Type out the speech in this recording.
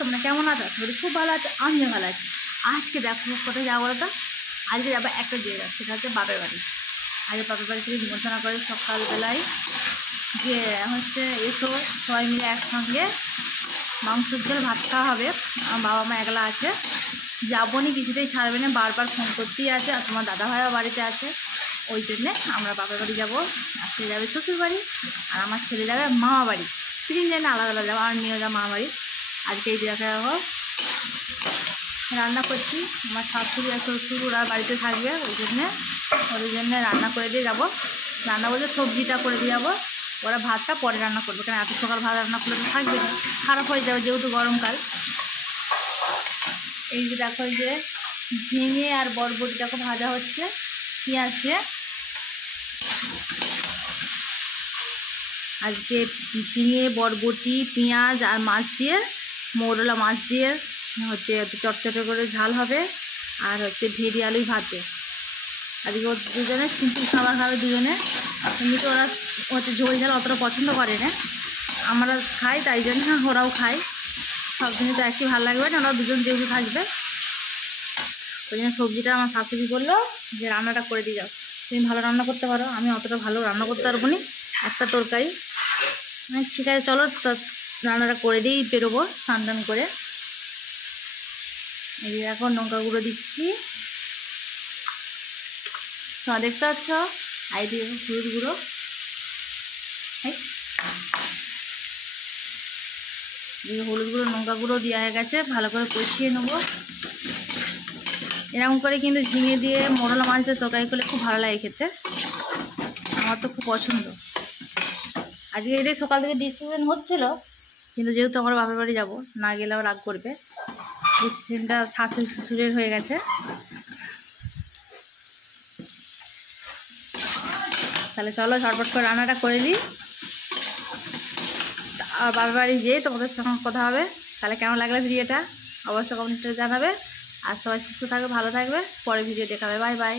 তোমরা কেমন আছো? শরীর খুব ভালো আছে, আমিও ভালো আছি। আজকে দেখো কোথায় যাবো বলো তো? আজকে যাবো একটা জায়গা, সেটা হচ্ছে বাপের বাড়ি। আজকে বাপের বাড়ি থেকে নিমন্ত্রণ করে সকালবেলায় যে হচ্ছে এসো সবাই মিলে একসঙ্গে মাংসের ঝোল ভাত খাওয়া হবে। আমার বাবা মা একলা আছে, যাবো নি, কিছুতেই ছাড়বে না, বারবার ফোন করতেই আছে। আর তোমার দাদা ভাইও বাড়িতে আছে, ওই জন্যে আমরা বাপের বাড়ি যাবো। আজকে যাবে শ্বশুর বাড়ি, আর আমার ছেলে যাবে মামা বাড়ি। তিনজনে আলাদা আলাদা যাবো, আর মেয়েও যাবো মামা বাড়ি। আজকে এই জায়গায় যাবো, রান্না করছি। আমার শাশুড়ি আর শ্বশুর ওরা বাড়িতে থাকবে, ওই জন্যে ওদের জন্য রান্না করে দিয়ে যাবো। রান্না বলতে সবজিটা করে দিয়ে যাবো, ওরা ভাতটা পরে রান্না করবে, কারণ এত সকাল ভাত রান্না করলে তো থাকবে না, খারাপ হয়ে যাবে যেহেতু গরমকাল। এই যে দেখো যে ঝিঙে আর বরবটিটাকে ভাজা হচ্ছে পেঁয়াজ দিয়ে। আজকে ঝিঙে বরবটি পেঁয়াজ আর মাছ দিয়ে, মৌরলা মাছ দিয়ে হচ্ছে চটচটে করে ঝাল হবে, আর হচ্ছে ভেড়ি আলুই ভাতে। আজকে ওর দুজনে সিম্পল খাবার খাবে দুজনে। এমনিতে ওরা হচ্ছে ঝোল ঝাল অতটা পছন্দ করে না, আমরা খাই, তাই জন্য ওরাও খায়। সব জিনিস তো একই ভালো লাগবে না, ওরা দুজন যেহেতু থাকবে। ওই জন্য সবজিটা আমার শাশুড়ি বললো যে রান্নাটা করে দিয়ে যাও, তুমি ভালো রান্না করতে পারো, আমি অতটা ভালো রান্না করতে পারবো না একটা তরকারি। ঠিক আছে চলো রান্নাটা করে দিয়েই বেরোবো স্নান টান করে। এই এখন লঙ্কা গুঁড়ো দিচ্ছি, তোমরা দেখতে পাচ্ছ, আই দিয়ে হলুদ গুঁড়ো। হলুদ গুঁড়ো লঙ্কা গুঁড়ো দেওয়া হয়ে গেছে, ভালো করে কষিয়ে নেবো। এরকম করে কিন্তু ঝিঙে দিয়ে মোরলা মাছ দিয়ে তরকারি করলে খুব ভালো লাগে খেতে, আমার তো খুব পছন্দ। আজকে এটাই সকাল থেকে ডিসিশন হচ্ছিল, কিন্তু যেহেতু আমার বাপের বাড়ি যাবো, না গেলেও রাগ করবে, ডিসিশনটা শাশুড়ি শ্বশুরের হয়ে গেছে। তাহলে চলো ঝটপট করে রান্নাটা করে দিই, আর বাপের বাড়ি যেয়ে তোমাদের সঙ্গে কথা হবে। তাহলে কেমন লাগলো ভিডিওটা অবশ্যই কমেন্টে জানাবে, আর সবাই সুস্থ থাকবে, ভালো থাকবে, পরে ভিডিও দেখাবে। Bye bye.